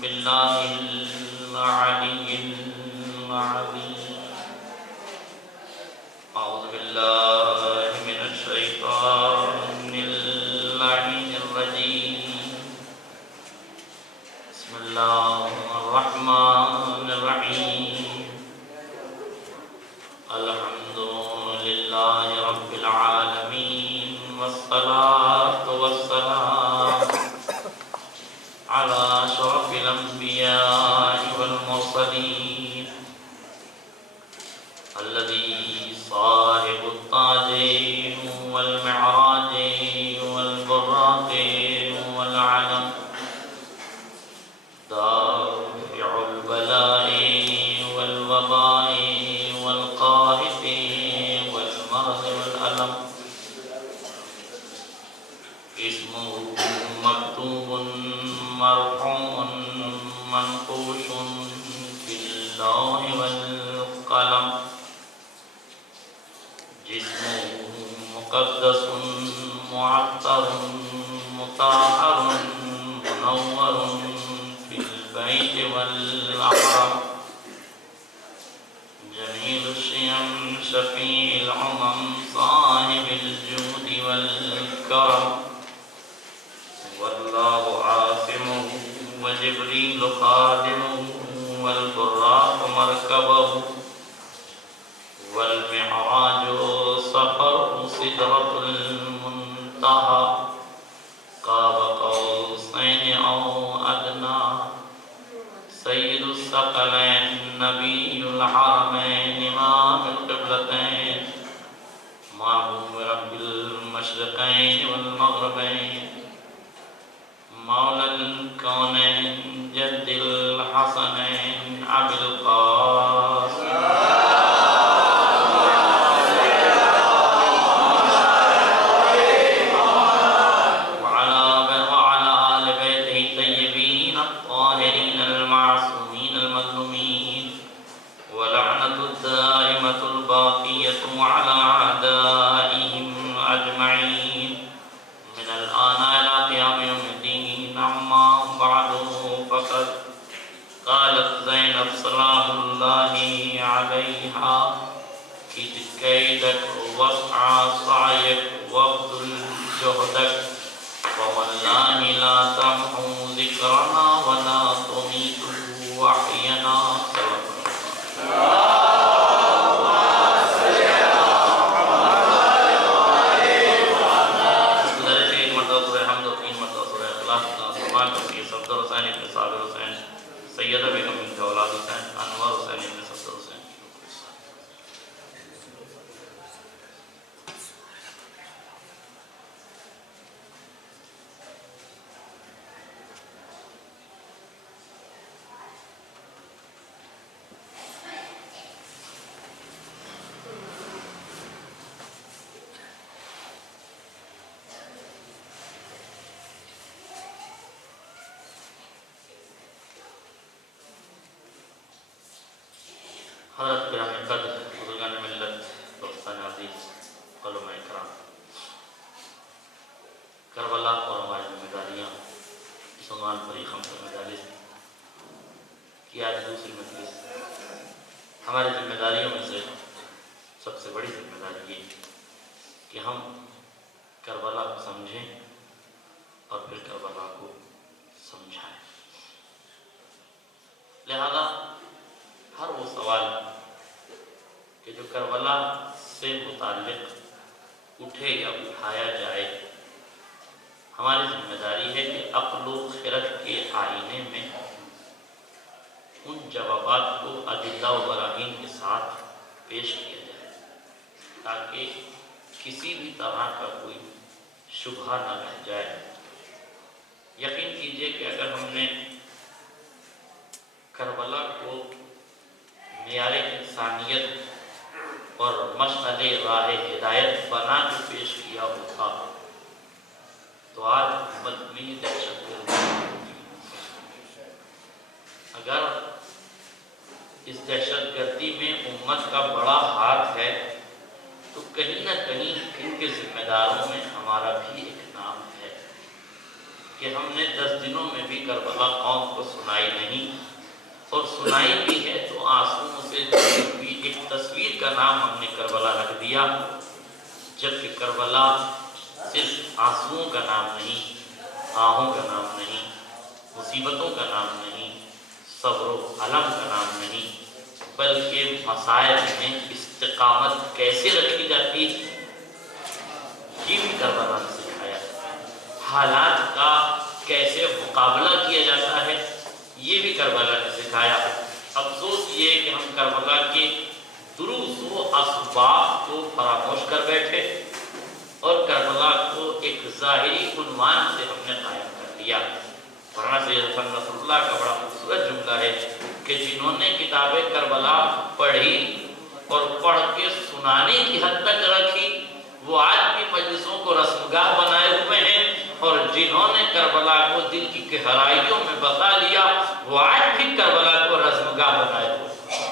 بالله العلي العظيم. أعوذ بالله من الشيطان اللعين الرجيم. بسم الله الرحمن الرحيم. الحمد لله رب العالمين، والصلاة والسلام على أشرف الأنبياء والمرسلين الذي صاحب التاج والمعراج والبراق والعلم، دافع البلاء والوباء والقاهر والمرض والألم، اسمه مكتوب مرفوع منقوش في اللوح والقلم، جسمه مقدس معطر مطهر منور في البيت والحرم، جميل الشيم شفيع الأمم صاحب الجود والكرم، والله عاصمه وجبريل خادمه والبراق مركبه، والمعراج سفره سدرة المنتهى، قاب قوسين أو أدنى، سيد الثقلين نبي الحرمين إمام القبلتين، معبود رب المشرقين والمغربين، مولى الكونين جد الحسنين أبي القاسم وعلى آل بيته الطيبين الطاهرين المعصومين المظلومين، ولعنة الدائمة الباقية على أعدائهم أجمعين من الآن إلى قيام يوم الدين. أما بعد، فقد قالت زينب سلام الله عليها: كد كيدك واسعى سعيك وابذل جهدك، فوالله لا تمحو ذكرنا ولا تميت وحينا. سیدہ بیگم بنت اولاد حسین، انور حسین ابن صفدر حسین. حضرت گرامی قدر، بزرگان ملت، دوستان عزیز، علماء کرام، کربلا اور ہماری ذمہ داریاں، اس عنوان پر ہی خمس مجالس کی آج دوسری مجلس. ہماری ذمہ داریوں میں سے سب سے بڑی ذمہ داری یہ کہ ہم کربلا کو سمجھیں اور پھر کربلا کو سمجھائیں. لہذا ہر وہ سوال کہ جو کربلا سے متعلق اٹھے یا اٹھایا جائے، ہماری ذمہ داری ہے کہ عقل و خرد کے آئینے میں ان جوابات کو ادلہ و براہین کے ساتھ پیش کیا جائے، تاکہ کسی بھی طرح کا کوئی شبہہ نہ رہ جائے. یقین کیجئے کہ اگر ہم نے کربلا کو معیار انسانیت اور مشعل راہ ہدایت بنا کے پیش کیا ہوتا تو آج امت میں دہشت گردی ہوتی. اگر اس دہشت گردی میں امت کا بڑا ہاتھ ہے تو کہیں نہ کہیں ان کے ذمہ داروں میں ہمارا بھی ایک نام ہے. کہ ہم نے 10 دنوں میں بھی کربلا قوم کو سنائی نہیں، اور سنائی بھی ہے تو آنسوؤں سے جڑی ہوئی ایک تصویر کا نام ہم نے کربلا رکھ دیا، جبکہ کربلا صرف آنسوؤں کا نام نہیں، آہوں کا نام نہیں، مصیبتوں کا نام نہیں، صبر و علم کا نام نہیں، بلکہ مسائل میں استقامت کیسے رکھی جاتی ہے یہ بھی کربلا نے سکھایا، حالات کا کیسے مقابلہ کیا جاتا ہے یہ بھی کربلا نے سکھایا۔ افسوس یہ ہے کہ ہم کربلا کے دروس و اسباب کو فراموش کر بیٹھے اور کربلا کو ایک ظاہری عنوان سے ہم نے قائم کر دیا۔ مولانا سید حسن نصر اللہ کا بڑا خوبصورت جملہ ہے کہ جنہوں نے کتاب کربلا پڑھی اور پڑھ کے سنانے کی حد تک رکھی وہ آج بھی مجلسوں کو رسمگاہ بنائے ہوئے ہیں، اور جنہوں نے کربلا کو دل کی گہرائیوں میں بسا لیا وہ آج بھی کربلا کو رسمگاہ بنائے ہوئے ہیں۔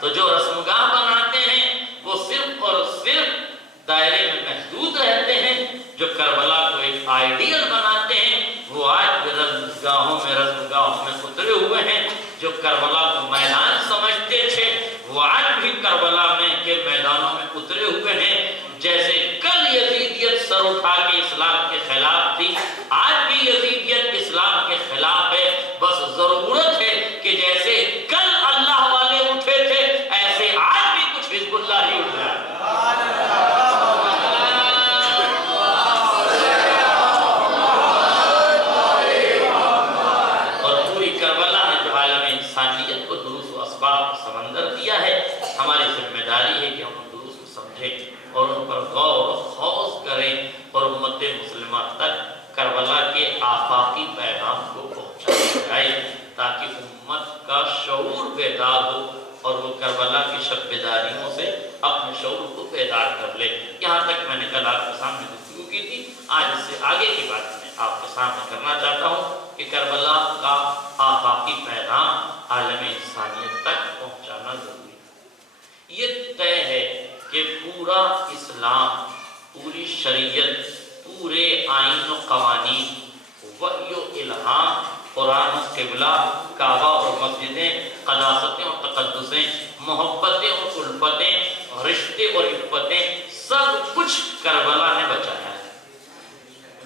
تو جو رسمگاہ بناتے ہیں وہ صرف اور صرف دائرے میں محدود رہتے ہیں، جو کربلا کو ایک آئیڈیل بناتے ہیں وہ آج بھی رسمگاہوں میں اترے ہوئے ہیں۔ جو کربلا کو میدان سمجھتے تھے وہ آج بھی کربلا میں کے میدانوں میں اترے ہوئے ہیں۔ جیسے کل یزیدیت سر اٹھا کے اسلام کے خلاف تھی، آج بھی یزیدیت اسلام کے خلاف ہے، بس ضرورت ہے کہ جیسے کل اللہ والے اٹھے تھے ایسے آج بھی کچھ حزب اللہ ہی اٹھ جائے۔ اور پوری کربلا نے جو عالم انسانیت کو دروس و اسباب کا سمندر دیا ہے، ہماری ذمہ داری ہے کہ ہم ان دروس کو سمجھیں اور ان پر غور و خوض کریں اور امت مسلمہ تک کربلا کے آفاقی پیغام کو پہنچایا جائے تاکہ امت کا شعور بیدار ہو اور وہ کربلا کی شب بیداریوں سے اپنے شعور کو بیدار کر لے۔ یہاں تک میں نے کل آپ کے سامنے گفتگو کی تھی، آج اس سے آگے کی بات میں آپ کے سامنے کرنا چاہتا ہوں کہ کربلا کا آفاقی پیغام عالم انسانیت تک پہنچانا ضروری ہے۔ یہ طے ہے کہ پورا اسلام، پوری شریعت، پورے آئین و قوانین، وحی و الہام، قرآن و قبلہ، کعبہ اور مسجدیں، قداستیں اور تقدسیں، محبتیں اور الفتیں، رشتے اور عفتیں، سب کچھ کربلا نے بچایا ہے،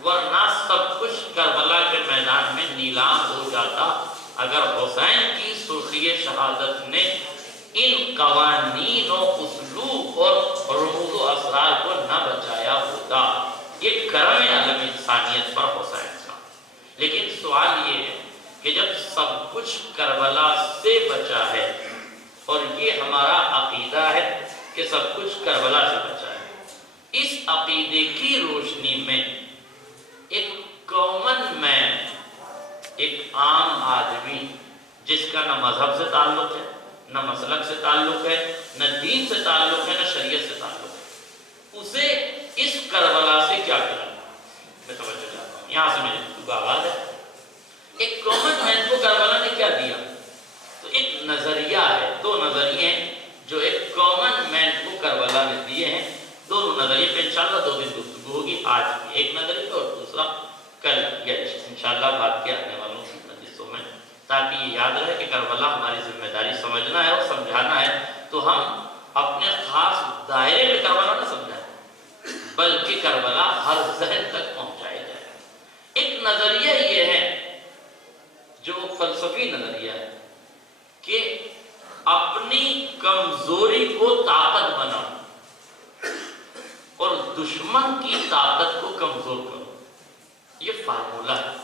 ورنہ سب کچھ کربلا کے میدان میں نیلام ہو جاتا اگر حسین کی سرخی شہادت نے ان قوانین و اسلوب اور رموز و اسرار کو نہ بچایا ہوتا۔ یہ کرم عالم انسانیت پر حسین کا۔ لیکن سوال یہ ہے کہ جب سب کچھ کربلا سے بچا ہے اور یہ ہمارا عقیدہ ہے کہ سب کچھ کربلا سے بچا ہے، اس عقیدے کی روشنی میں ایک کامن مین، ایک عام آدمی جس کا نہ مذہب سے تعلق ہے، نہ مسلک سے تعلق ہے، نہ دین سے تعلق ہے، نہ شریعت سے تعلق ہے، اسے اس کربلا سے کیا ملا؟ میں توجہ چاہتا ہوں، یہاں سے میری گفتگو آغاز ہے۔ ایک کامن مین کو کربلا نے کیا دیا؟ تو ایک نظریہ ہے، دو نظریے ہیں جو ایک کامن مین کو کربلا نے دیے ہیں۔ دونوں نظریے پہ انشاءاللہ 2 دن گفتگو ہوگی، آج ایک نظریہ اور دوسرا کل یا انشاءاللہ بات کے آنے والوں کی مجلسوں میں، تاکہ یہ یاد رہے کہ کربلا ہماری ذمہ داری سمجھنا ہے اور سمجھانا ہے، تو ہم اپنے خاص دائرے میں کربلا نہ سمجھائیں بلکہ کربلا ہر ذہن تک پہنچایا جائے۔ ایک نظریہ یہ ہے جو فلسفی نظریہ ہے کہ اپنی کمزوری کو طاقت بناؤ اور دشمن کی طاقت کو کمزور کرو، یہ فارمولہ ہے۔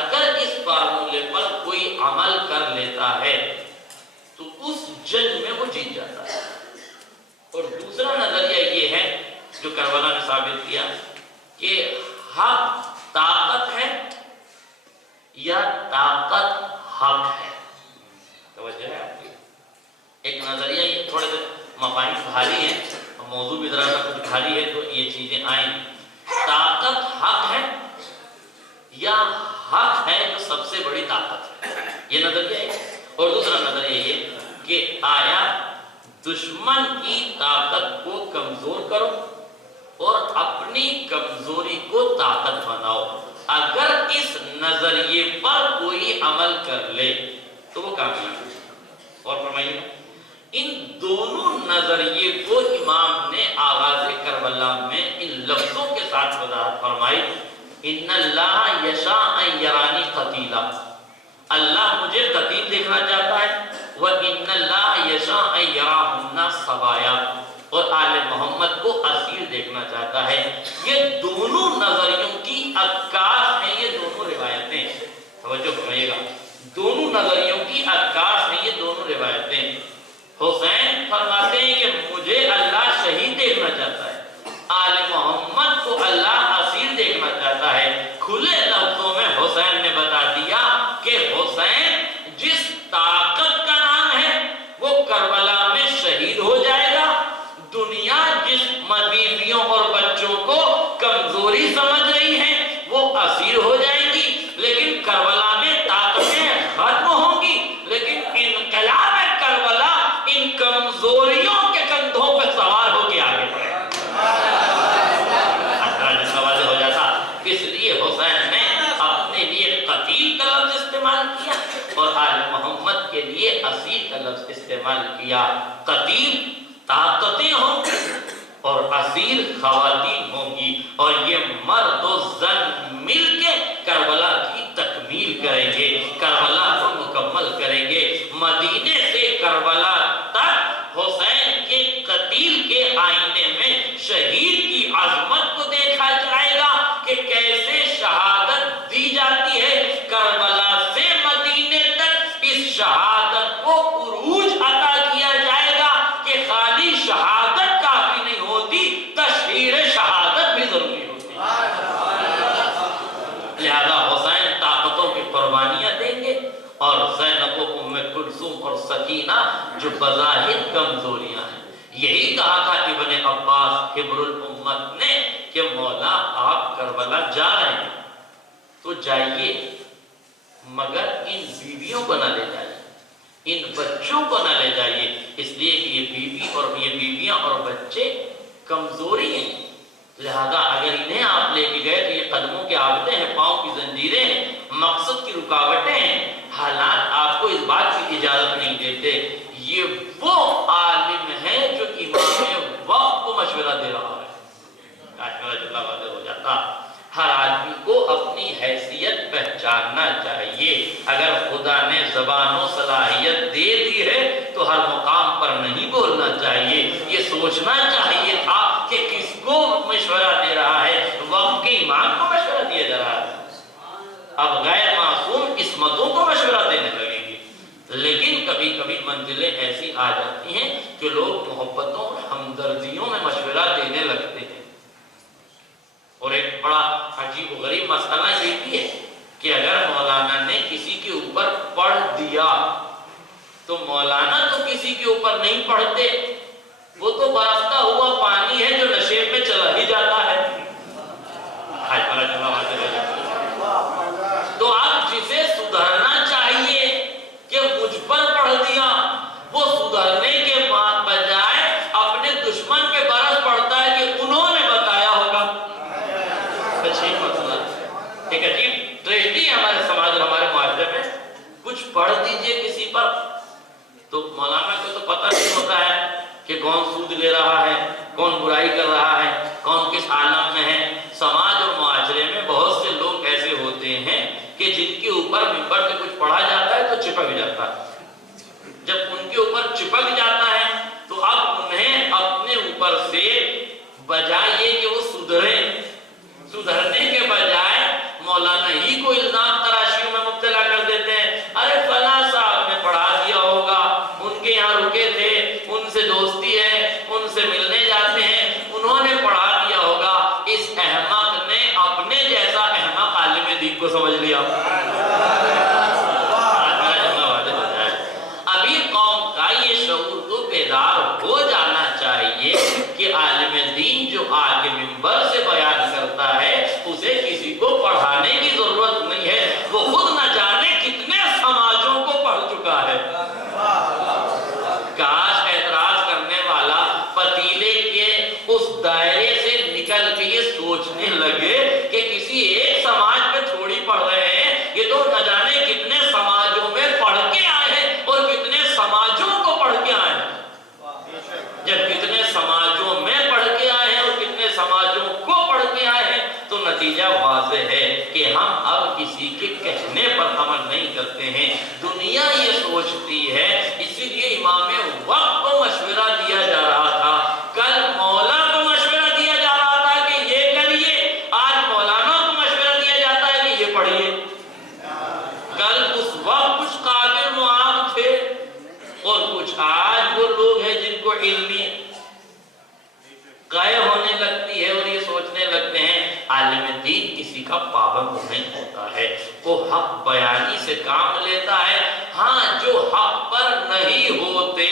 اگر اس فارمولے پر کوئی عمل کر لیتا ہے تو اس جنگ میں وہ جیت جاتا ہے۔ اور دوسرا نظریہ یہ ہے جو کربلا نے ثابت کیا کہ حق طاقت ہے یا طاقت حق ہے۔ توجہ ہے آپ کی؟ ایک نظریہ، یہ تھوڑے سے مفاہیم بھاری ہیں، موضوع بھی ذرا سا کچھ بھاری ہے تو یہ چیزیں آئیں۔ طاقت حق ہے یا حق ہے جو سب سے بڑی طاقت ہے، یہ نظریہ ہے۔ اور دوسرا نظریہ یہ کہ آیا دشمن کی طاقت کو کمزور کرو اور اپنی کمزوری کو طاقت بناؤ۔ اگر اس نظریے پر کوئی عمل کر لے تو وہ کامیاب۔ اور فرمائیے ان دونوں نظریے کو امام نے آغاز کربلا میں ان لفظوں کے ساتھ وضاحت فرمائی، ان اللہ یشاء ان یرانی قتیلا، اللہ مجھے قتیل دیکھنا چاہتا ہے، وَإِنَّ اللَّهَ يَشَاءُ أَن يَرَاهُنَّ صَبَايَا، اور آل محمد کو اسیر دیکھنا چاہتا ہے۔ یہ دونوں نظریوں کی عکاس ہیں یہ دونوں روایتیں، توجہ فرمائیے گا، دونوں نظریوں کی عکاس ہیں یہ دونوں روایتیں۔ حسین فرماتے ہیں کہ مجھے اللہ شہید دیکھنا چاہتا ہے، آل محمد کو اللہ اسیر دیکھنا چاہتا ہے۔ کھلے لفظوں میں حسین نے بتا دیا کہ حسین جس طاقت کا نام ہے وہ کربلا میں شہید ہو جائے گا، دنیا جس بیویوں اور بچوں کو کمزوری سمجھ رہی ہے وہ اسیر ہو جائے گی، لیکن کربلا میں طاقتیں ختم ہوں گی، لیکن انقلاب کربلا ان کمزوریوں کے کندھوں پہ سوار ہو کے آگے بڑھے گا۔ واضح ہو جاتا، اس لیے حسین نے اپنے لیے قتیل کا لفظ استعمال کیا اور آل محمد کے لیے اسیر کا لفظ استعمال کیا۔ قتیل طاقتیں ہوں گی اور اسیر خواتین ہوں گی، اور یہ مرد و زن مل کے کربلا کی تکمیل کریں گے، کربلا کو مکمل کریں گے۔ مدینے سے کربلا تک حسین کے قتیل کے آئینے میں شہید کی عظمت کو دیکھا جائے گا کہ کیسے شہادت دی جاتی ہے۔ کربلا سے مدینے تک اس شہادت کو عروج عطا کیا جائے گا کہ خالی شہادت کافی نہیں ہوتی، تشہیر شہادت بھی ضروری ہوتی ہے۔ لہذا حسین طاقتوں کی قربانیاں دیں گے، اور زینب و ام کلثوم اور سکینہ جو بظاہر کمزوریاں ہیں، یہی کہا تھا ابن عباس حبر الامت نے کہ مولا آپ کربلا جا رہے ہیں تو جائیے، مگر ان بیویوں کو نہ لے جائیے، ان بچوں کو نہ لے جائیے، اس لیے کہ یہ بیویاں اور بچے کمزوری ہیں، لہذا اگر انہیں آپ لے کے گئے تو یہ قدموں کے عابدے ہیں، پاؤں کی زنجیریں ہیں، مقصد کی رکاوٹیں ہیں، حالات آپ کو اس بات کی اجازت نہیں دیتے۔ یہ وہ عالم ہے جو امام وقت کو مشورہ دے رہا ہے۔ مشورہ جتنا واضح ہو جاتا، ہر آدمی کو اپنی حیثیت پہچاننا چاہیے۔ اگر خدا نے زبان و صلاحیت دے دی ہے تو ہر مقام پر نہیں بولنا چاہیے، یہ سوچنا چاہیے تھا کہ کس کو مشورہ دے رہا ہے، وقت کے امام کو مشورہ دیا جا رہا ہے۔ اب غیر معصوم قسمتوں کو مشورہ دینے لگیں گے، لیکن کبھی کبھی منزلیں ایسی آ جاتی ہیں کہ لوگ محبتوں اور ہمدردیوں میں مشورہ دینے لگتے ہیں۔ اور ایک بڑا عجیب و غریب مسئلہ یہ بھی ہے کہ اگر مولانا نے کسی کے اوپر پڑھ دیا تو مولانا تو کسی کے اوپر نہیں پڑھتے، وہ تو برستا ہوا پانی ہے جو نشیب میں چلا ہی جاتا ہے۔ تو آپ جسے سدھرنا چاہیے کہ مجھ پر پڑھ دیا، وہ سدھرنے کے بجائے اپنے دشمن پہ برس پڑتا ہے کہ انہوں نے بتایا ہوگا۔ ایک عجیب ٹریجڈی ہے ہمارے سماج اور ہمارے معاشرے میں، کچھ پڑھ دیجئے کسی پر تو مولانا کو تو پتہ نہیں ہوتا ہے کہ کون سود لے رہا ہے، کون برائی کر رہا ہے، کون کس عالم میں ہے۔ سماج اور معاشرے میں بہت سے لوگ ایسے ہوتے ہیں کہ جن کے اوپر منبر سے کچھ پڑھا جاتا ہے تو چپک جاتا ہے۔ جب ان کے اوپر چپک جاتا ہے تو اب انہیں اپنے اوپر سے بجائے یہ کہ وہ سدھرنے کے بجائے مولانا ہی کو الزام تراشیوں میں مبتلا کر دیتے ہیں۔ ارے فلاں صاحب نے پڑھا دیا ہوگا، ان کے یہاں رکے تھے، ان سے دوستی ہے، ان سے ملنے جاتے ہیں، انہوں نے پڑھا دیا ہوگا۔ اس احمق نے اپنے جیسا احمق عالم دین کو سمجھ لیا۔ ابھی قوم کا یہ شعور تو بیدار ہو جانا چاہیے کہ عالم دین جو آگے منبر سے بیان کرتا ہے اسے کسی کو پڑھانے کی ضرورت نہیں ہے، وہ خود نہ جانے کتنے سماجوں کو پڑھ چکا ہے۔ کاش اعتراض کرنے والا پتیلے کے اس دائرے سے نکل کے یہ سوچنے لگے کہ کسی ایک سماج پہ آپ کسی کے کہنے پر عمل نہیں کرتے ہیں، دنیا یہ سوچتی ہے۔ اسی لیے امام وقت کو مشورہ دیا جا رہا تھا، کل مولا کو مشورہ دیا جا رہا تھا کہ یہ کریے، آج مولانا کو مشورہ دیا جاتا ہے کہ یہ پڑھیے۔ کل اس وقت کچھ قابل معام تھے اور کچھ آج وہ لوگ ہیں جن کو علمی قائع ہونے لگتی ہے اور یہ سوچنے لگتے ہیں عالم دین کسی کا پابند نہیں ہوتا ہے، وہ حق بیانی سے کام لیتا ہے۔ ہاں جو حق پر نہیں ہوتے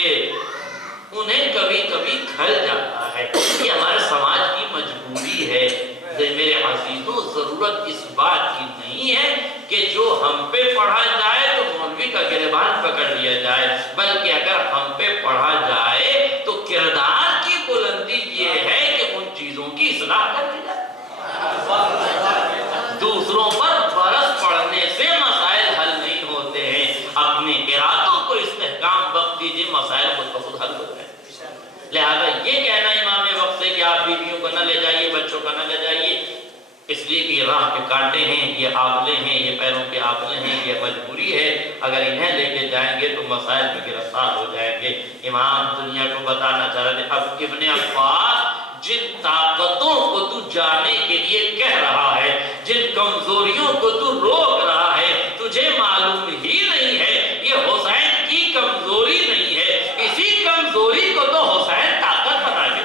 انہیں کبھی کبھی کھل جاتا ہے، یہ ہمارے سماج کی مجبوری ہے۔ میرے عزیزوں، ضرورت اس بات کی نہیں ہے کہ جو ہم پہ پڑھا جائے تو مولوی کا گریبان پکڑ لیا جائے، بلکہ اگر ہم پہ پڑھا جائے تو کردار کی بلندی یہ ہے کہ ان چیزوں کی اصلاح کر لی جائے۔ دوسروں پر برس پڑھنے سے مسائل حل نہیں ہوتے ہیں، اپنے ارادوں کو استحکام بخش دیجیے، مسائل خود بخود حل ہو جائے۔ لہذا یہ کہنا امام وقت سے کہ آپ بیویوں کو نہ لے جائیے، بچوں کو نہ لے جائیے، اس لیے کہ یہ راہ کے کانٹے ہیں، یہ آبلے ہیں، یہ پیروں کے آبلے ہیں، یہ مجبوری ہے، اگر انہیں لے کے جائیں گے تو مسائل میں گرفتار ہو جائیں گے۔ امام دنیا کو بتانا چاہ رہے تھے، اب ابن عباس جن طاقتوں کو تو جانے کے لیے کہہ رہا ہے، جن کمزوریوں کو تو روک رہا ہے، تجھے معلوم ہی نہیں ہے یہ حسین کی کمزوری نہیں ہے، اسی کمزوری کو تو حسین طاقت بنا کے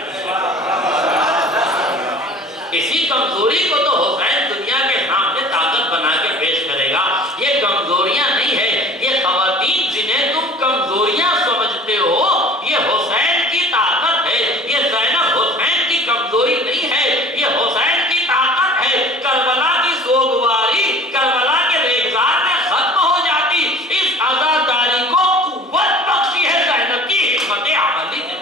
اسی کمزوری کو تو حسین دنیا کے سامنے طاقت بنا کے پیش کرے گا۔ یہ کمزوریاں نہیں ہے، یہ خواتین جنہیں تم کمزوریاں سمجھتے ہو یہ حسین کی طاقت ہے، یہ زینب حسین کی کمزوری نہیں ہے، یہ حسین کی طاقت ہے۔ کربلا کی سوگواری کربلا کے ریگزار میں ختم ہو جاتی، اس عزاداری کو قوت بخشی ہے زینب کی حکمت عملی نے۔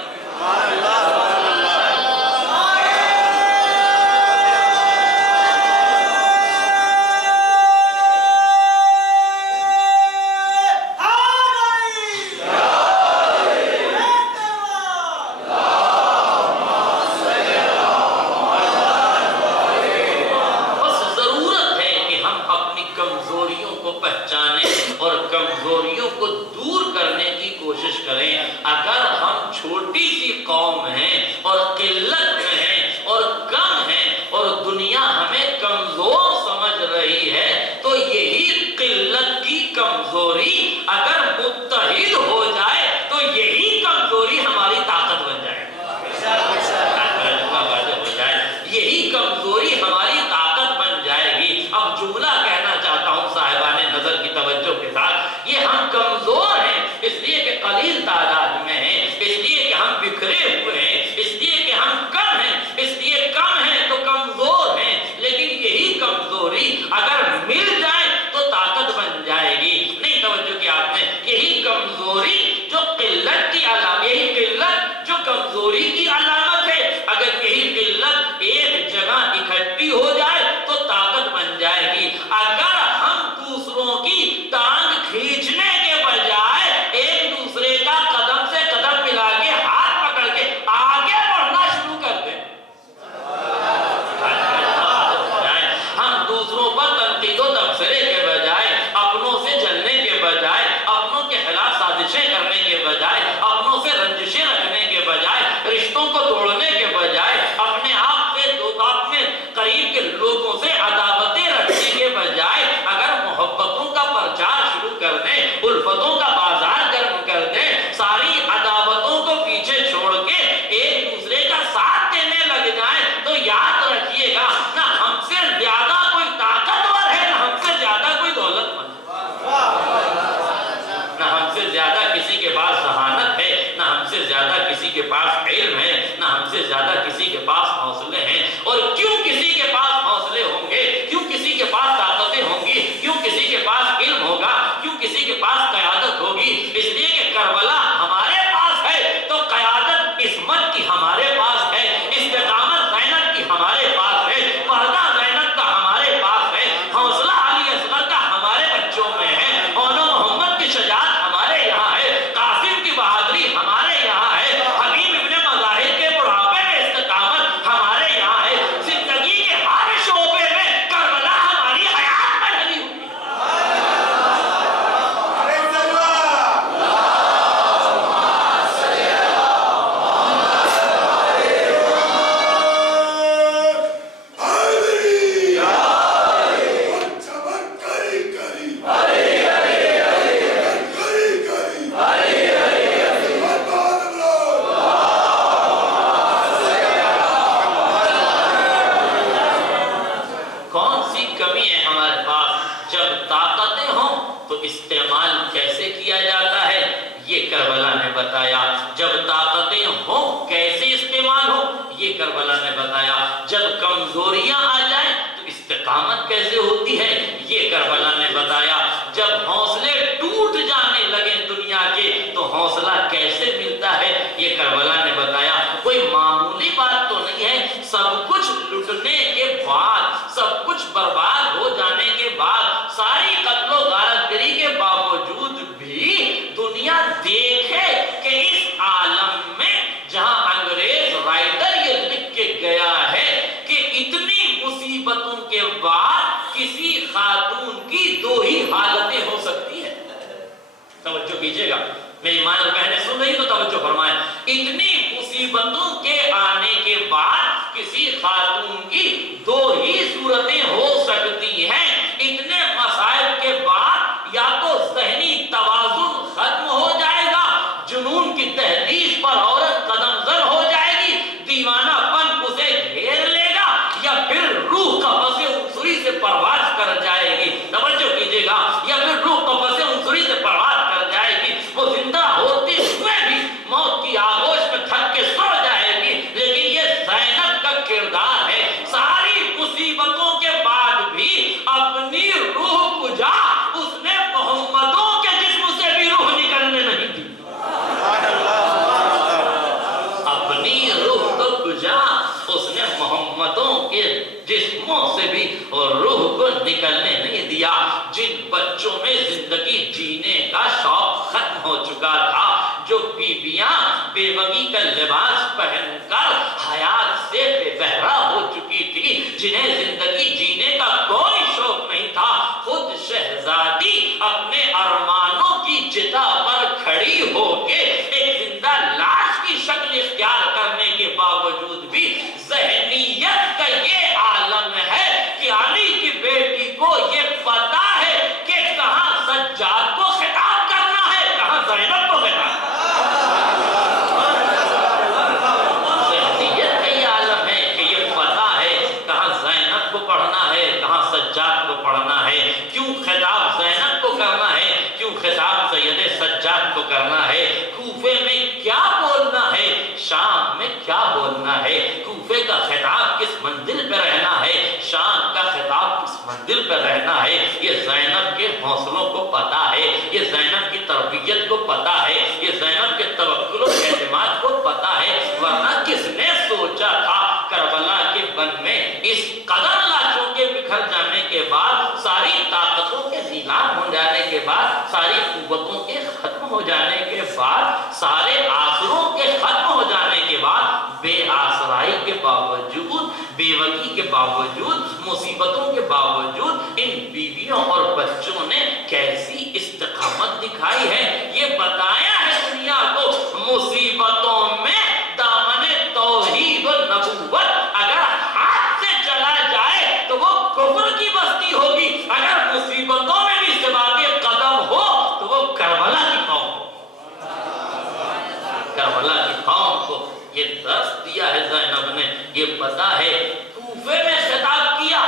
کمزوریوں کو دور کرنے کی کوشش کریں۔ اگر ہم چھوٹی سی قوم ہیں اور قلت میں ہیں اور کم ہیں اور دنیا ہمیں کمزور سمجھ رہی ہے تو یہی قلت کی کمزوری اگر متحد ہو جائے تو یہی کمزوری ہماری طاقت بن جائے، یہی کمزوری ہماری طاقت بن جائے گی۔ اب جملہ کہنا چاہتا ہوں صاحبان نظر کی توجہ کے ساتھ، یہ ہم کمزور ہیں اس لیے کہ قلیل تعداد میں ہیں، اس لیے کہ ہم بکھرے ہوئے ہیں، اس لیے کہ ہم کم ہیں، اس لیے کم ہیں تو کمزور ہیں، لیکن یہی کمزوری اگر مل جائے تو طاقت بن جائے گی۔ نہیں توجہ کی آپ نے، یہی کمزوری جو قلت کی علامت، یہی قلت جو کمزوری کی علامت ہے، اگر یہی قلت ایک جگہ اکٹھی ہو جائے تو طاقت بن جائے گی۔ اگر ہم دوسروں کی ٹانگ کھینچنے کے بجائے ایک دوسرے کا قدم سے قدم ملا کے ہاتھ پکڑ کے آگے بڑھنا شروع کر دیں، ہم دوسروں پر تنقید و تبصرے کے بجائے، اپنوں سے جلنے کے بجائے، اپنوں کے خلاف سازشیں کرنے کے بجائے، اپنوں سے رنجشیں رکھنے کے بجائے، رشتوں کو توڑنے کے بجائے، اپنے آپ سے اپنے قریب کے لوگوں سے عداوتیں رکھنے کے بجائے اگر محبتوں کا پرچار شروع کر دیں، الفتوں کا بازار گرم کر دیں، ساری عداوتوں کو پیچھے چھوڑ کے ایک دوسرے کا ساتھ دینے لگ جائیں تو یاد رکھیے گا نہ ہم سے زیادہ کوئی طاقتور ہے، نہ ہم سے زیادہ کوئی دولت مند ہے، نہ ہم سے زیادہ کسی کے پاس ذہانت ہے، نہ ہم سے زیادہ کسی کے پاس علم ہے، نہ ہم سے زیادہ کسی کے پاس حوصلے ہیں۔ اور کیوں کسی کے پاس حوصلے ہوں گے، کیوں کسی کے پاس طاقتیں ہوں گی، کیوں کسی کے پاس علم ہوگا، کیوں کسی کے پاس قیادت ہوگی؟ اس لیے کہ کربلا ہمارے پاس ہے تو قیادت عصمت کی ہمارے پاس ہے، استقامت زینب کی ہمارے پاس ہے، پردہ زینب کا ہمارے پاس ہے، حوصلہ علی اصغر کا ہمارے بچوں میں ہے، اونو محمد کی شجاعت ہمارے یہاں ہے، قاسم کی بہادری ہمارے یہاں ہے، حکیم ابن مظاہر کے بڑھاپے میں استقامت کربلا نے بتایا. جب طاقتیں ہوں کیسے استعمال ہو یہ کربلا نے بتایا. جب کمزوریاں آ جائیں تو استقامت کیسے ہوتی ہے یہ کربلا نے بتایا. جب حوصلے ٹوٹ جانے لگیں دنیا کے تو حوصلہ کیسے ملتا ہے یہ کربلا نے بتایا. کوئی معمولی بات تو نہیں ہے. سب کچھ لٹنے کے بعد, سب کچھ برباد ہو جانے کے بعد, ساری قتل و غارت گری کے باوجود بھی دنیا دیکھے کہ اس عالم میں جہاں انگریز رائٹر یہ لکھ کے گیا ہے کہ اتنی مصیبتوں کے بعد کسی خاتون کی دو ہی حالتیں ہو سکتی ہیں. توجہ کیجئے گا, میری ماں اور بہنیں سن رہی تو توجہ فرمائیں. اتنی مصیبتوں کے آنے کے بعد کسی خاتون کی دو ہی صورتیں ہو سکتی ہیں. اتنے مسائل کے بعد یا تو ذہنی توازن ختم ہو جائے گا, جنون کی تحریش پر عورت قدم زن ہو جائے گی, دیوانہ پن اسے گھیر لے گا, یا پھر روح قفس عنصری سے پرواز کر جائے گی. توجہ کیجئے گا, یا پھر روح قفس عنصری سے پرواز کر جائے گی. وہ زندہ ہوتے ہوئے بھی موت کی آغوش میں تھک کے سو جائے گی. لیکن یہ زینب کا کردار ہے, ساری مصیبتوں کے بعد بھی اپنی روح کجا اس نے محمدوں کے جسم سے بھی روح نکلنے نہیں دی. اپنی روح تو کجا اس نے محمدوں کے جسموں سے بھی روح کو نکلنے نہیں دیا. جن بچوں میں زندگی جینے کا شوق ختم ہو چکا تھا, جو بیویاں بیوگی کا لباس پہن کر حیات سے بے بہرا ہو چکی تھی, جنہیں زندگی جینے کا کوئی شوق نہیں تھا, خود شہزادی اپنے ارمانوں کی چتا پر کھڑی ہو کے ایک زندہ لاش کی شکل اختیار کرنے کے باوجود بھی ذہنیت کا یہ عالم ہے کہ علی کی بیٹی کو یہ پتا ہے کہ کہاں سجاد کو خطاب کرنا ہے, کہاں زینب کو خطاب. ذہنیت کا یہ عالم ہے کہ یہ پتا ہے کہاں زینب کو پڑھنا ہے, کہاں سجاد کو پڑھنا ہے. کیوں خطاب زینب کو کرنا ہے, کیوں خطاب سید سجاد کو کرنا ہے. کوفے میں کیا بولنا ہے, شام میں کیا بولنا ہے. کوفے کا خطاب کس منزل پہ رہنا ہے, شام کا خطاب کس منزل پہ رہنا ہے. یہ زینب کے حوصلوں کو پتا ہے, یہ زینب کی تربیت کو پتا ہے, یہ زینب کے توکل و اعتماد کو پتا ہے. ورنہ کس نے سوچا تھا کربلا کے بن میں اس قدر لاشوں کے بکھر جانے کے بعد, ساری طاقتوں کے نیلام ہو جانے کے بعد, ساری قوتوں کے ختم ہو جانے کے بعد, سارے آسروں کے ختم ہو جانے کے بعد, بے آسرائی کے باوجود, بیوگی کے باوجود, مصیبتوں کے باوجود ان بیویوں اور بچوں نے کیسی استقامت دکھائی ہے. یہ بتایا ہے دنیا کو مصیبتوں میں دامن توحید و نبوت اگر ہاتھ سے چلا جائے تو وہ کفر کی بستی ہوگی, اگر مصیبتوں میں بھی ثبات قدم ہو تو وہ کربلا کی قوم ہو. کربلا کی قوم کو یہ درس دیا ہے زینب نے. یہ پتا ہے کوفے میں خطاب کیا,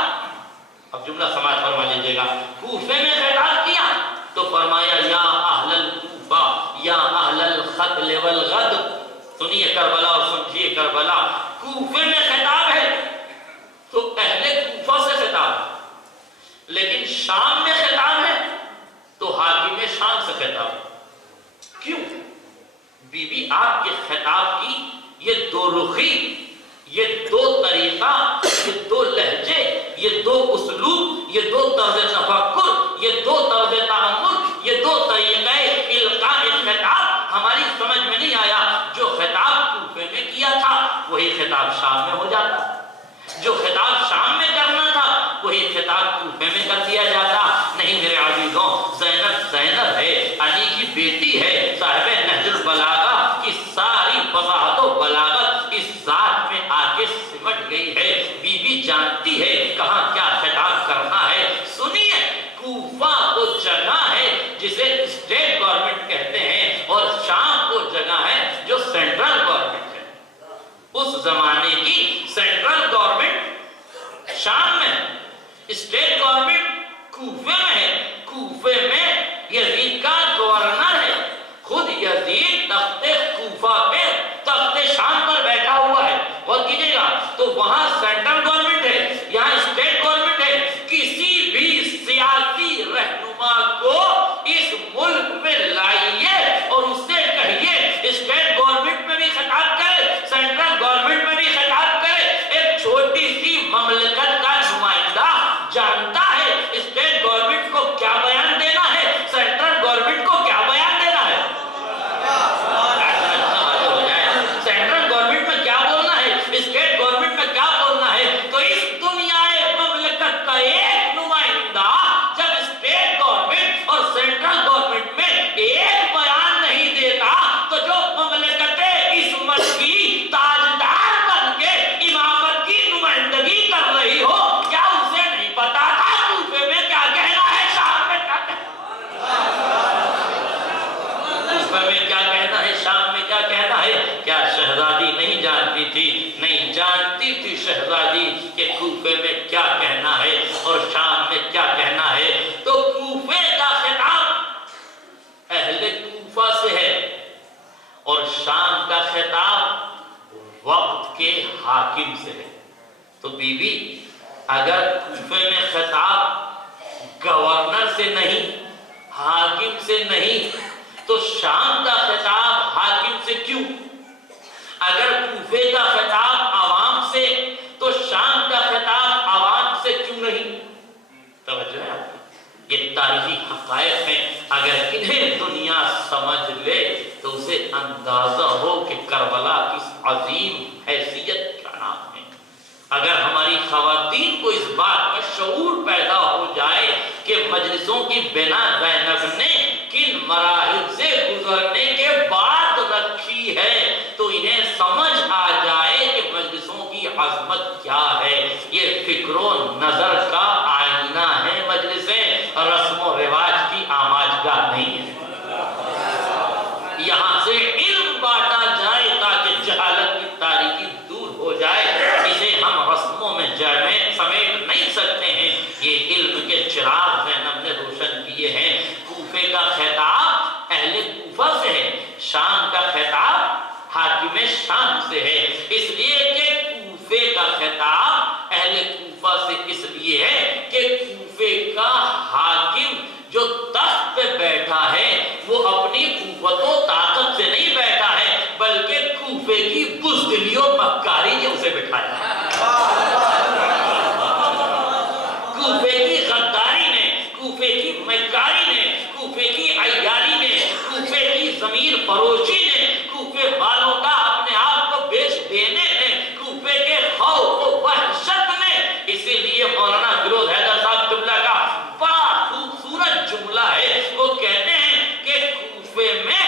اب جملہ سماعت فرما لیجئے گا. کوفے میں خطاب کیا تو فرمایا یا اہل الکوفہ یا اہل الخطل والغدر. سنیے کربلا اور سمجھیے کربلا. کوفے میں خطاب ہے تو اہل کوفہ سے خطاب ہے, لیکن شام میں خطاب ہے تو حاکم شام سے خطاب. کیوں؟ بی بی آپ کے خطاب کی یہ دو رخی, یہ دو طریقہ, یہ دو لہجے, یہ دو اسلوب, یہ دو طرز تفکر, یہ دو طرز تعامل, یہ دو طریقہ القاء خطاب ہماری سمجھ میں نہیں آیا. جو خطاب کوفے میں کیا تھا وہی خطاب شام میں ہو جاتا, جو خطاب شام میں کرنا تھا وہی خطاب کوفے میں کر دیا جاتا. نہیں میرے عزیزوں, زینب زینب ہے, علی کی بیٹی ہے, صاحب نہج البلاغہ کی ساری فصاحت و بلاغت اس ذات میں آ کے سمٹ گئی ہے. بی بی جانتی ہے کہاں کیا خطاب کرنا ہے. سنیے, کوفہ وہ جگہ ہے جسے اسٹیٹ گورنمنٹ کہتے ہیں, اور شام وہ جگہ ہے جو سینٹرل گورنمنٹ ہے. اس زمانے کی سینٹرل گورنمنٹ شام میں, اسٹیٹ گورنمنٹ کوفے میں ہے. کوفے میں یزید کا گورنر ہے, خود یزید تخت کوفہ پہ تخت شام پر بیٹھا ہوا ہے، اور کیجیے گا تو وہاں سینٹرل گورنمنٹ ہے، یہاں اسٹیٹ گورنمنٹ ہے. کسی بھی سیاسی رہنما کو اس ملک میں لائیے اور اس سے کہیے، اسٹیٹ گورنمنٹ میں بھی خطاب کرے، سینٹرل گورنمنٹ میں بھی خطاب کرے. ایک چھوٹی سی مملکت کا نمائندہ جانتا ہے اسٹیٹ گورنمنٹ کو کیا بیان دینا ہے، سینٹرل گورنمنٹ کو کیا بیان دینا ہے. سینٹرل گورنمنٹ میں کیا بولنا ہے، اسٹیٹ گورنمنٹ میں کیا بولنا ہے. تو اس دنیا مملکت کا ایک نمائندہ جب اسٹیٹ گورنمنٹ اور سینٹرل گورنمنٹ میں ایک بیان نہیں دیتا تو جو مملکت عصمت کی تاجدار بن کے امامت کی نمائندگی کر رہی ہو، کیا اسے نہیں پتا تھا کوفے میں کیا کہنا ہے، شام میں کیا کہنا ہے، کوفے میں کیا کہنا ہے، شام میں کیا کہنا ہے. کیا شہزادی نہیں جانتی تھی؟ نہیں جانتی تھی شہزادی کہ کوفے میں کیا کہنا ہے اور شام میں کیا کہنا ہے. تو کوفے کا خطاب اہل کوفہ سے ہے اور شام کا خطاب وقت کے حاکم سے ہے. تو بی بی اگر کوفے میں خطاب گورنر سے نہیں، حاکم سے نہیں، تو شام کا خطاب حاکم سے کیوں؟ اگر کوفے کا خطاب عوام سے تو شام کا خطاب عوام سے کیوں نہیں؟ توجہ ہے آپ کی، یہ تاریخی حقائق ہیں. اگر انہیں دنیا سمجھ لے تو اسے اندازہ ہو کہ کربلا کس عظیم حیثیت کا نام ہے. اگر ہماری خواتین کو اس بات کا شعور پیدا ہو جائے کہ مجلسوں کی بنا زینب نے کن مراحل سے گزرنے کے بعد رکھی ہے تو انہیں سمجھ آ جائے کہ مجلسوں کی عظمت کیا ہے. یہ فکر و نظر کا آئینہ ہے مجلسیں، رسم و رواج کی آماجگاہ نہیں ہے. یہاں سے علم بانٹا جائے تاکہ جہالت کی تاریکی دور ہو جائے. اسے ہم رسموں میں جمع سمیٹ نہیں سکتے ہیں. یہ علم کے چراغ زینب نے روشن کیے ہیں. کوفے کا خطاب اہل کوفہ سے ہے، شام کا خطاب حاکم شام سے ہے. اس لیے کہ کوفے کا خطاب اہل کوفہ سے اس لیے ہے کہ کوفے کا حاکم جو تخت پہ بیٹھا ہے وہ اپنی قوت و طاقت سے نہیں بیٹھا ہے، بلکہ کوفے کی بزدلی و مکاری نے اسے بٹھایا ہے. کوفے کی غداری نے، کوفے کی مکاری نے، کوفے کی عیاری نے، کوفے کی ضمیر فروشی نے، کوفے والوں کا اپنے آپ کو بیچ دینے نے، کوفے کے خوف و وحشت نے. اسی لیے مولانا فیروز حیدر صاحب قبلہ کا بڑا خوبصورت جملہ ہے. وہ کہتے ہیں کہ کوفے میں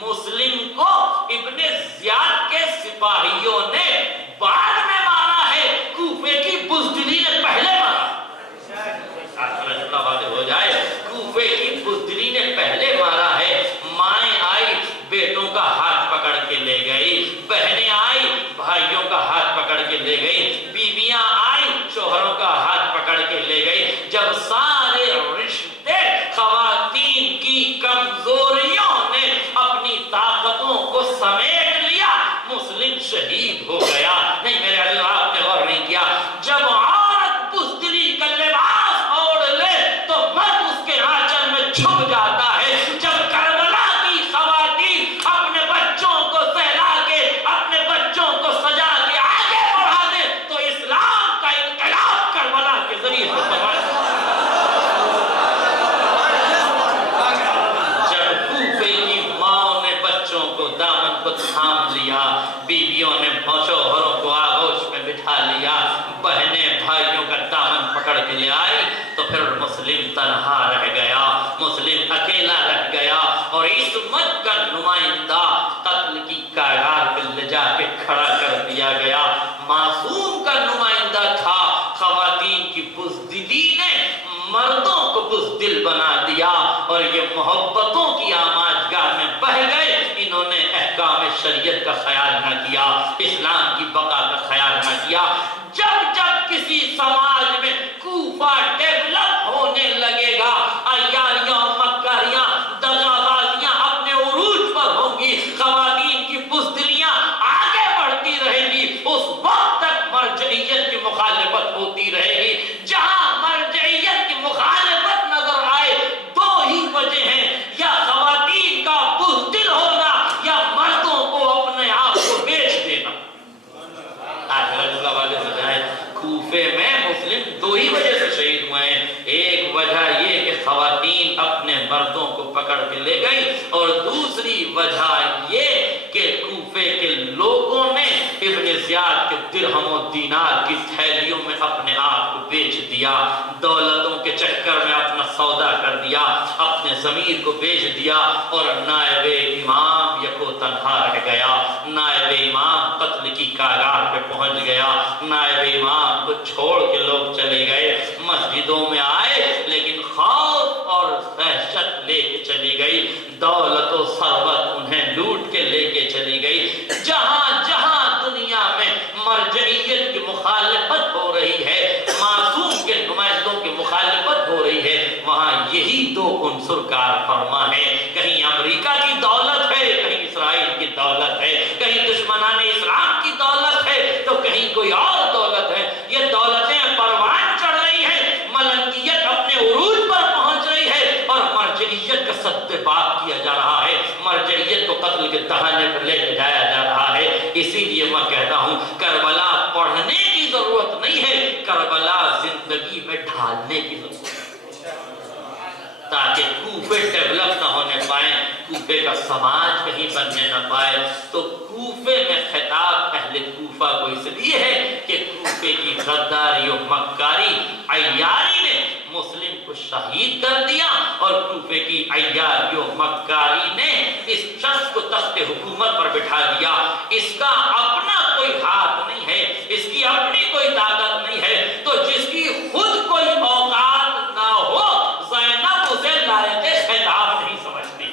مسلم کو ابن زیاد کے سپاہیوں نے بعد میں مارا ہے، کوفے کی بزدلی نے پہلے مارا. ہو جائے کوفے کی بزدلی نے پہلے مارا ہے. مائیں آئی بیٹوں کا ہاتھ پکڑ کے لے گئی، بہنیں آئی بھائیوں کا ہاتھ پکڑ کے لے گئی، بیویاں آئی شوہروں کا ہاتھ پکڑ کے لے گئی. جب سارے رشتے خواتین کی کمزوریوں نے اپنی طاقتوں کو سمیٹ لیا، مسلم شہید ہو گیا. نہیں میرے اللہ آپ نے غور نہیں کیا. جب عورت بزدلی کا لباس اوڑھ لے تو مرد اس کے آنچل میں چھپ جاتا ہے. جب کربلا کی خواتین اپنے بچوں کو سہلا کے، اپنے بچوں کو سجا کے آگے بڑھا دے تو اسلام کا انقلاب کربلا کے ذریعے سے کروایا. جب کوفے کی ماں نے بچوں کو دامن کو تھام لیا، بیویوں نے شوہروں کو آغوش میں بٹھا لیا، بہنیں بھائیوں کا دامن پکڑ کے لے آئی، تو پھر مسلم تنہا رہ گیا، مسلم اکیلا رہ گیا. اور عصمت کا نمائندہ قتل کی کاغار پہ لے جا کے کھڑا کر دیا گیا. معصوم کا نمائندہ تھا، خواتین کی بزدلی نے مردوں کو بزدل بنا دیا اور یہ محبتوں کی آماجگاہ میں بہ گئے. انہوں نے احکام شریعت کا خیال نہ کیا، اسلام کی بقا کا خیال نہ کیا. جب جب کسی سماج میں کوفہ ڈیولپ ہونے لگے گا، عیاریاں، مکاریاں، دغابازیاں اپنے عروج پر ہوں گی، پکڑ کے لے گئی، اور دوسری وجہ یہ کہ کوفے کے لوگوں نے ابن زیاد کے درہم و دینار کی تھیلیوں میں اپنے آپ کو بیچ دیا، دولتوں کے چکر میں اپنا سودا کر دیا، اپنے ضمیر کو بیچ دیا، اور نائب امام یکو تنہا رہ گیا، نائب امام قتل کی کاغار پہ پہنچ گیا، نائب امام کو چھوڑ کے لوگ چلے گئے، مسجدوں میں آئے لیکن خوف اور دہشت لے کے چلی گئی، دولت و ثروت انہیں لوٹ کے لے کے چلی گئی۔ جہاں جہاں دنیا میں مرجعیت کی مخالفت ہو رہی ہے، معصوم کے نمائندوں کی مخالفت ہو رہی ہے، وہاں یہی دو عنصر کار فرما ہے، کہیں امریکہ کی دولت ہے، کہیں اسرائیل کی دولت ہے، کہیں دشمنان اسلام کی دولت ہے تو کہیں کوئی اور دولت ہے۔ یہ دولتیں پروان چڑھ رہی ہیں، ملکیت اپنے عروج پر پہنچ رہی ہے، اور مرجعیت کا سد باب کیا جا رہا ہے، مرجعیت کو قتل کے دہانے پر لے کے جایا جا رہا ہے۔ اسی لیے میں کہتا ہوں کربلا پڑھنے کی ضرورت نہیں ہے، کربلا زندگی میں ڈھالنے کی ضرورت ہے، تاکہ کوفے ڈیولپ نہ ہونے پائیں، کوفے کا سماج کہیں بننے نہ پائے۔ تو کوفے میں خطاب اہل کوفہ کو اس لیے ہے کہ کوفے کی غداری و مکاری عیاری نے مسلم کو شہید کر دیا، اور کوفے کی عیاری و مکاری نے اس شخص کو تخت حکومت پر بٹھا دیا۔ اس کا اپنا کوئی ہاتھ نہیں ہے، اس کی اپنی کوئی طاقت نہیں ہے، تو جس کی خود کوئی اوقات نہ ہو زینب اسے لائق خطاب نہیں سمجھتی۔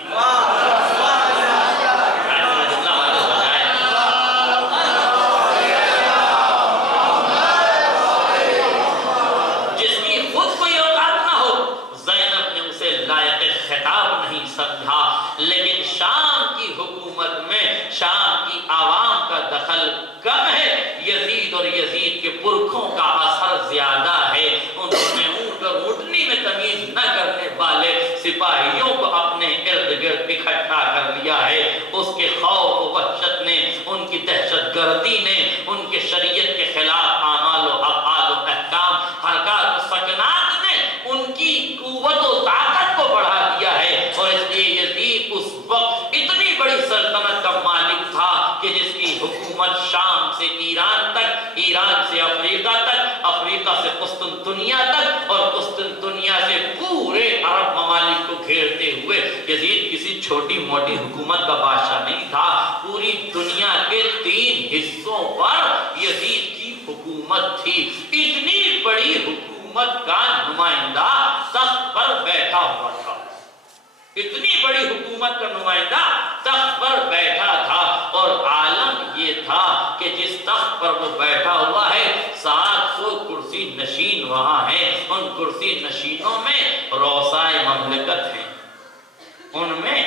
جس کی خود کوئی اوقات نہ ہو زینب نے اسے لائق خطاب نہیں سمجھا، لیکن شام کی حکومت میں شام کی عوام کا دخل کم ہے، یزید اور یزید کے پرکھوں کا اثر زیادہ ہے۔ انہوں نے اونٹ اور اونٹنی میں تمیز نہ کرنے والے سپاہیوں کو اپنے ارد گرد اکٹھا کر لیا ہے۔ اس کے خوف و وحشت نے، ان کی دہشت گردی نے، ان کے شریعت کے خلاف اعمال و افعال و احکام، حرکات و سکنات نے ان کی قوت و طاقت کو بڑھا دیا ہے، اور اس لیے یزید اس وقت اتنی بڑی سلطنت کا مالک تھا کہ جس کی حکومت شام سے ایران تک، ایران سے افریقہ تک، افریقہ سے قسطنطنیہ تک، اور قسطنطنیہ سے پورے عرب ممالک کو گھیرتے ہوئے، یزید کسی چھوٹی موٹی حکومت کا بادشاہ نہیں تھا، پوری دنیا کے 3 حصوں پر یزید کی حکومت تھی۔ اتنی بڑی حکومت کا نمائندہ تخت پر بیٹھا ہوا تھا، اتنی بڑی حکومت کا نمائندہ تخت پر بیٹھا تھا، اور عالم یہ تھا کہ جس تخت پر وہ بیٹھا ہوا ہے 700 کرسی نشین وہاں ہیں، ان کرسی نشینوں میں روسائے مملکت ہیں، ان میں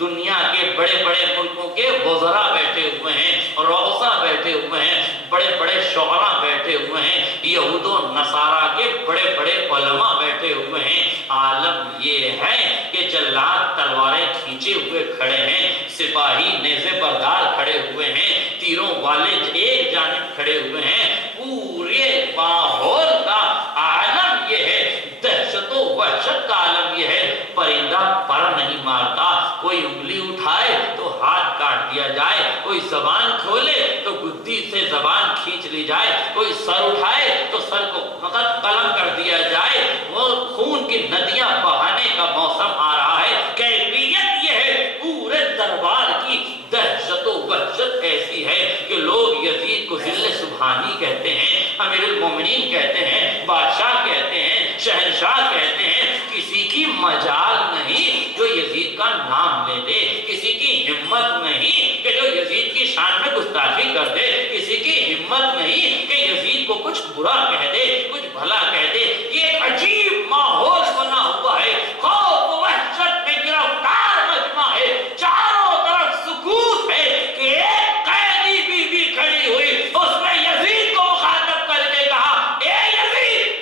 دنیا کے بڑے بڑے ملکوں کے وزراء بیٹھے ہوئے ہیں، روسا بیٹھے ہوئے ہیں، بڑے بڑے شعراء بیٹھے ہوئے ہیں، یہود و نصارہ کے بڑے بڑے علماء بیٹھے ہوئے ہیں۔ عالم یہ ہے کہ جلاد تلواریں کھینچے ہوئے کھڑے ہیں، سپاہی نیزے بردار کھڑے ہوئے ہیں، تیروں والے ایک جانب کھڑے ہوئے ہیں، پورے ماحول کا عالم یہ ہے، دہشت و وحشت کا عالم یہ ہے۔ پرندہ پر نہیں مارتا، کوئی انگلی اٹھائے تو ہاتھ کاٹ دیا جائے، کوئی زبان کھولے تو گدی سے زبان کھینچ لی جائے، کوئی سر اٹھائے تو سر کو فقط قلم کر دیا جائے، وہ خون کی ندیاں بہانے کا موسم آ رہا ہے۔ کیفیت یہ ہے، پورے دربار کی دہشت و وحشت ایسی ہے کہ لوگ یزید کو ذل سبحانی کہتے ہیں، امیر المومنین کہتے ہیں، بادشاہ کہتے ہیں، شہنشاہ کہتے ہیں۔ کسی کی مجال نہیں جو یزید کا نام لے دے، کسی کی ہمت نہیں کہ جو یزید کی شان میں گستاخی کر دے، کسی کی ہمت نہیں کہ یزید کو کچھ برا کہہ دے، کچھ بھلا کہہ دے۔ یہ ایک عجیب ماحول بنا ہوا ہے، خوف و وحشت میں گرفتار مجمع ہے، چاروں طرف سکوت ہے کہ ایک قیدی بی بی کھڑی ہوئی، اس نے یزید کو مخاطب کر کے کہا، اے یزید!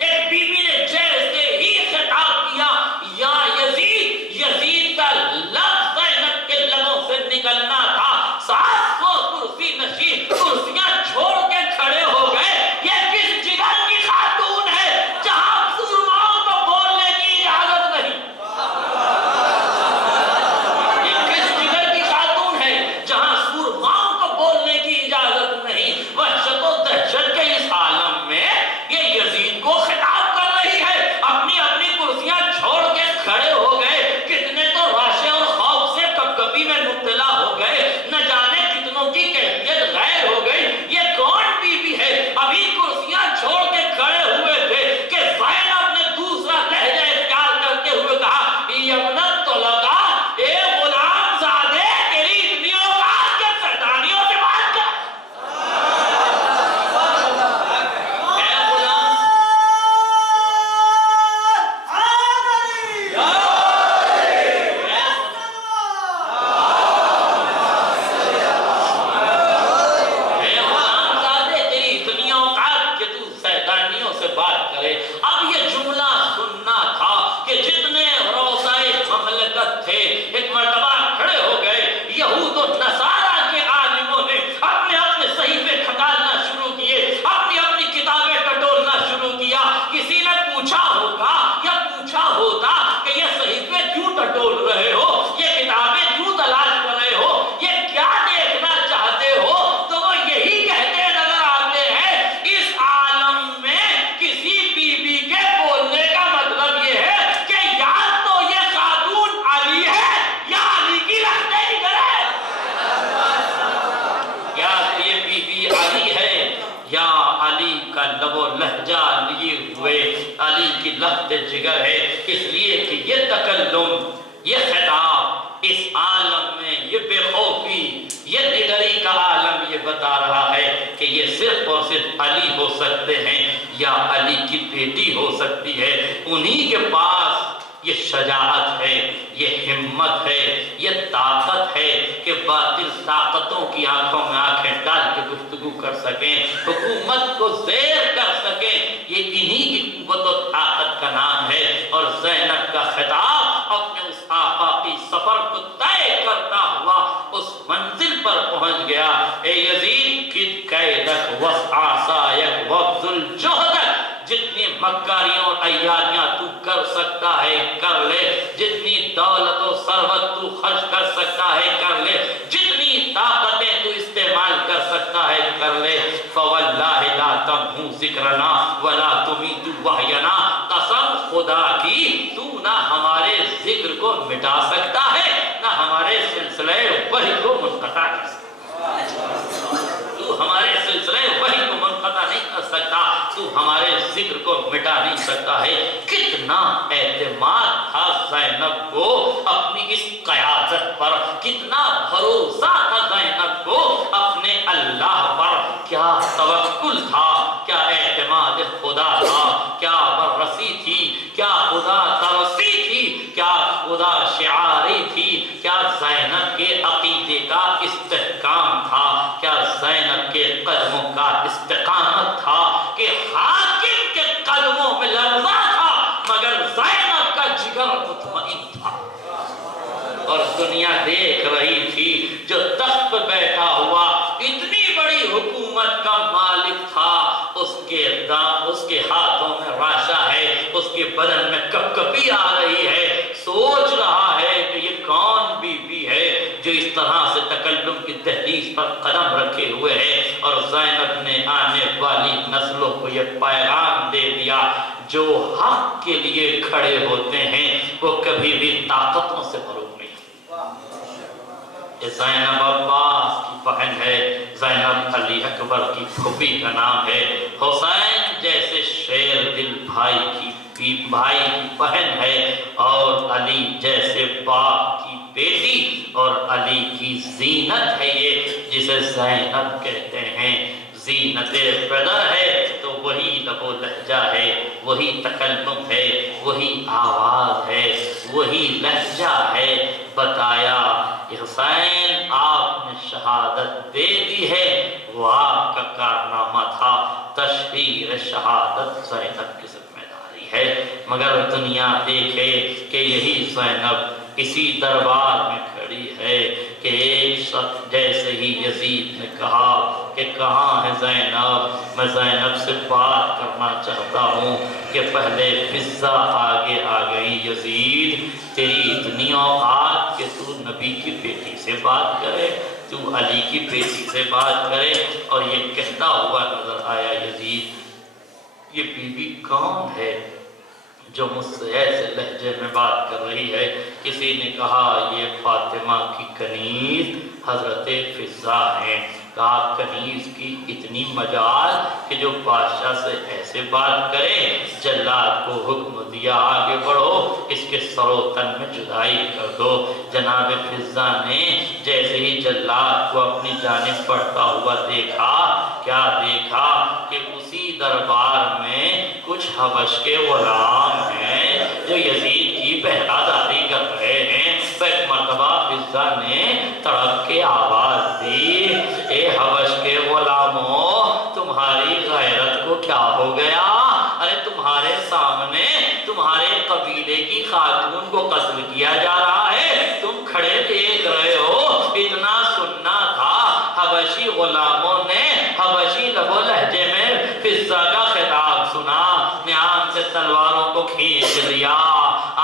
ایک بی بی نے جیسے ہی خطاب کیا یا یزید، یزید کا لفظ زینب کے لبوں سے نکلنا تھا، 700 کرسی نشین کرسیاں چھوڑ کے کھڑے ہو گئے۔ یہ لخت جگر ہے، اس لیے کہ یہ تکلم، یہ خطاب اس عالم میں، یہ بے خوفی، یہ نڈری کا عالم یہ بتا رہا ہے کہ یہ صرف اور صرف علی ہو سکتے ہیں یا علی کی بیٹی ہو سکتی ہے۔ انہی کے پاس یہ شجاعت ہے، یہ ہمت ہے، یہ طاقت ہے کہ باطل طاقتوں کی آنکھوں میں آنکھیں ڈال کے گفتگو کر سکیں، حکومت کو زیر کر سکیں۔ یہ انہی کی قوت و طاقت کا نام ہے۔ اور زینب کا خطاب اپنے اس آفاقی سفر کو طے کرتا ہوا اس منزل پر پہنچ گیا، اے یزید کد قیدک وسعصایک وابذل جہدک، جتنی مکاریاں اور عیاریاں تو کر سکتا ہے کر لے، جتنی دولت و ثروت تو خرچ کر سکتا ہے کر لے، جتنی طاقتیں تو استعمال کر سکتا ہے کر لے، فواللہ لا تمحو ذکرنا ولا تمیت وحینا، قسم خدا کی تو نہ ہمارے ذکر کو مٹا سکتا ہے نہ ہمارے سلسلے وحی کو منقطع کر سکتا، تو ہمارے سلسلے وحی کو منقطع نہیں کر سکتا، تو ہمارے ذکر کو مٹا نہیں سکتا ہے۔ کتنا اعتماد تھا زینب کو اپنی اس قیادت پر، کتنا بھروسہ تھا زینب کو اپنے اللہ پر، کیا توکل تھا، کیا اعتماد خدا تھا، کیا بررسی تھی، کیا خدا ترسی تھی، کیا خدا شعاری تھی، کیا زینب کے عقیدے کا استحکام تھا، کیا زینب کے قدموں کا استقامت تھا کہ حاکم کے قدموں میں لرزہ تھا مگر زینب کا جگر مطمئن تھا۔ اور دنیا دیکھ رہی تھی جو تخت پر بیٹھا ہوا اتنی بڑی حکومت کا مالک تھا، اس کے ہاتھوں میں راشا ہے، اس کے بدن میں کپکپی آ رہی ہے، سوچ رہا ہے کہ یہ کون بی بی ہے جو اس طرح سے تکلم کی تحریش پر قدم رکھے ہوئے ہے۔ اور زینب نے آنے والی نسلوں کو یہ پیغام دے دیا، جو حق کے لیے کھڑے ہوتے ہیں وہ کبھی بھی طاقتوں سے فروغ نہیں۔ یہ زینب عباس کی بہن ہے، زینب علی اکبر کی پھوپھی کا نام ہے، حسین جیسے شیر دل بھائی کی بہن ہے، اور علی جیسے باپ کی بیٹی اور علی کی زینت ہے یہ جسے زینب کہتے ہیں۔ زینت بدر ہے تو وہی لب و لہجہ ہے، وہی تکلم ہے، وہی آواز ہے، وہی لہجہ ہے۔ بتایا حسین آپ نے شہادت دے دی ہے، وہ آپ کا کارنامہ تھا، تشہیر شہادت زینب کی ذمہ داری ہے۔ مگر دنیا دیکھے کہ یہی زینب اسی دربار میں کھڑی ہے کہ ایک شخص جیسے ہی یزید نے کہا کہ کہاں ہے زینب، میں زینب سے بات کرنا چاہتا ہوں، کہ پہلے فضہ آگے آ گئی، یزید تیری اتنی اوقات کہ تو نبی کی بیٹی سے بات کرے، تو علی کی بیٹی سے بات کرے، اور یہ کہتا ہوا نظر آیا یزید یہ بی بی کون ہے جو مجھ سے ایسے لہجے میں بات کر رہی ہے؟ کسی نے کہا یہ فاطمہ کی کنیز حضرت فضہ ہیں۔ کہا کنیز کی اتنی مجال کہ جو بادشاہ سے ایسے بات کرے؟ جلاد کو حکم دیا آگے بڑھو، اس کے سر و تن میں جدائی کر دو۔ جناب فضہ نے جیسے ہی جلاد کو اپنی جانب بڑھتا ہوا دیکھا، کیا دیکھا کہ اسی دربار میں کچھ حبش کے غلام ہیں جو یزید کی پہرہ داری کر رہے ہیں۔ ایک مرتبہ فضہ نے تڑپ کے آواز دی، اے حبش کے غلاموں تمہاری غیرت کو کیا ہو گیا؟ ارے تمہارے سامنے تمہارے قبیلے کی خاتون کو قتل کیا جا رہا ہے، تم کھڑے دیکھ رہے ہو۔ اتنا سننا تھا، حبشی غلاموں نے حبشی لب و لہجے میں فضہ کا خطاب سنا، نیام سے تلواروں کو کھینچ لیا،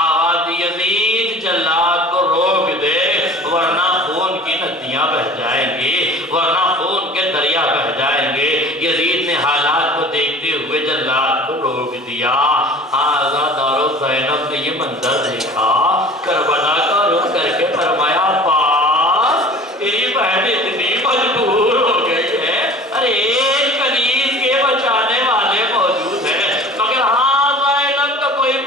آواز یزید جلاد کو روک دے ورنہ خون کی ندیاں بہہ جائیں گی، ورنہ خون کے دریا بہہ جائیں گے۔ یزید نے حالات کو دیکھتے ہوئے جلاد کو روک دیا۔ آزاد دارو زینب نے یہ منظر دیکھا، کربلا کا رخ کر کے فرمایا پاس تیری بہن اتنی مجبور ہو گئی ہے، ارے ایک کنیز کے بچانے والے موجود ہیں، مگر ہاں زینب کا کوئی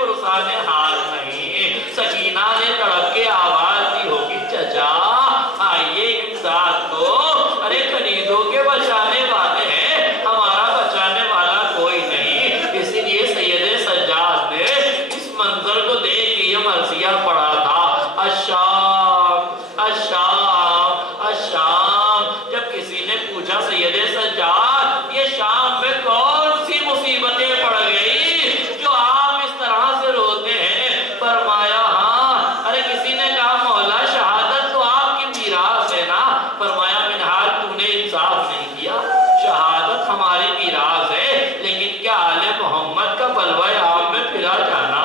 منظر کو دیکھ کے یہ مرثیہ پڑا تھا، الشام الشام الشام۔ جب کسی نے پوچھا سید سجاد یہ شام میں کون سی مصیبتیں پڑ گئی جو آپ اس طرح سے روتے ہیں؟ فرمایا ہاں۔ ارے کسی نے کہا مولا شہادت تو آپ کی میراث ہے نا؟ فرمایا منہاج تو نے انصاف نہیں کیا، شہادت ہماری میراث ہے لیکن کیا آل محمد کا بلوہ عام میں پھرا جانا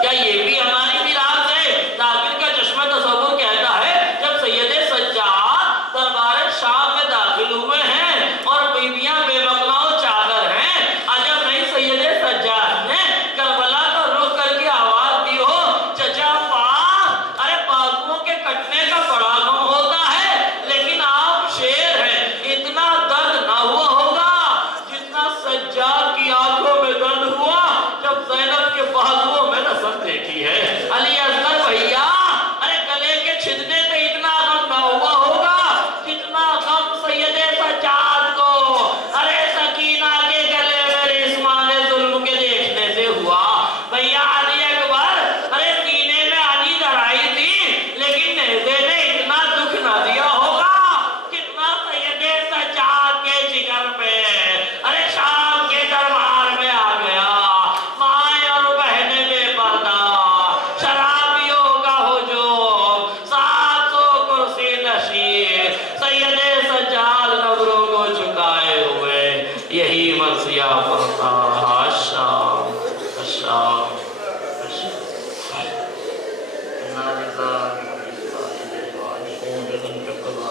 کیا یہ بھی ہماری میراث ہے؟ تعبیر کا چشمہ تصور کہتا ہے جب سید سجاد دربار شام میں داخل ہوئے ہیں اور بیویاں بے بکلا و چادر ہیں، عجب نہیں سید سجاد نے کربلا کا رخ کر کے آواز دی ہو، چچا پاک ارے بازوؤں کے کٹنے کا بڑا غم ہوتا ہے لیکن آپ شیر ہیں، اتنا درد نہ ہوا ہوگا جتنا سجاد کی آنکھوں میں درد ہوا جب زینب کے بازوؤں میں رسم دیکھی ہے۔ علی اصغر بھیا ارے گلے کے چھدنے پہ اتنا غم نہ ہوا ہوگا جتنا غم سید سجاد کو ارے سکینہ کے گلے میں رسمان ظلم کے دیکھنے سے ہوا۔ بھیا علی اکبر ارے سینے میں علی لڑائی تھی لیکن نیزے نے اتنا دکھ نہ دیا ہوگا جتنا سید سجاد کے جگر پہ ارے شام کے دربار میں آ گیا۔ مائیں اور بہنیں بے پردہ، شرابیوں کا ہجوم، 700 کرسی نشین، سید سجاد نظروں کو جھکائے ہوئے یہی مرثیہ پڑھتا، الشام الشام الشام۔ اِنَّا لِلَّهِ وَإِنَّا إِلَيْهِ رَاجِعُونَ لَن يُقْبَلَ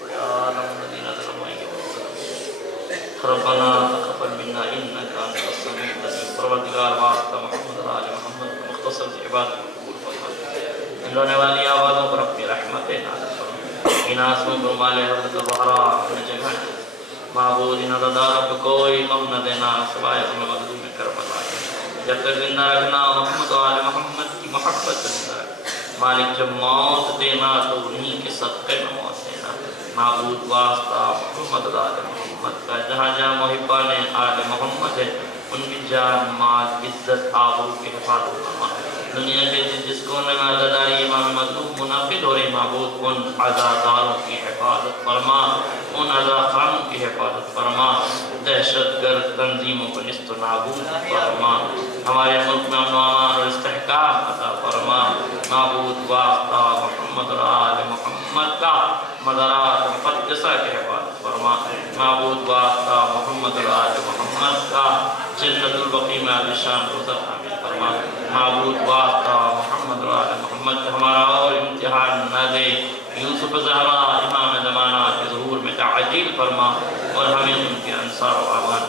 وَيَا لَمْ الَّذِينَ ظَلَمُوا ربنا تقبل منا انك انت السميع العليم۔ پروردگار واسطہ محمد اور آل محمد کو مختصر سی عبادت قبول فرما، ان رونے والی آوازوں پر اپنی رحمت نازل فرما، ان آنسوؤں پر مال حضرت الزہرا اپنے جگہ معبود ان عدداروں کو کوئی غم نہ دینا سوائے تمہیں مظلوم کربلا کے، جب تک زندہ رکھنا محمد و آل محمد کی محبت زندہ رکھنا، مالک جب موت دینا تو انہی کے صدقے میں موت دینا، معبود واسطہ محمد و آل محمد کا، جہاں جہاں محبان آل محمد ہے ان کی جان مال عزت آبرو کی حفاظت فرما، دنیا کے جس کونے میں عزاداری امام مظلوم منعقد ہو رہی معبود ان عزاداروں کی حفاظت فرما، ان عزاخانوں کی حفاظت فرما، دہشت گرد تنظیموں کو نیست و نابود فرما، ہمارے ملک میں امن و امان اور استحکام عطا فرما، معبود واسطہ محمد اور آل محمد کا مزارات مقدسہ کی حفاظت فرما، معبود واسطہ محمد اور آل محمد کا جنت البقیع میں عالیشان روضہ تعمیر فرما، معبود واسطہ محمد اور آل محمد کا ہمارا اور امتحان نہ دے، یوسف زہرا امام زمانہ کے ظہور میں تعجیل فرما اور ہمیں ان کے انصار و اعوان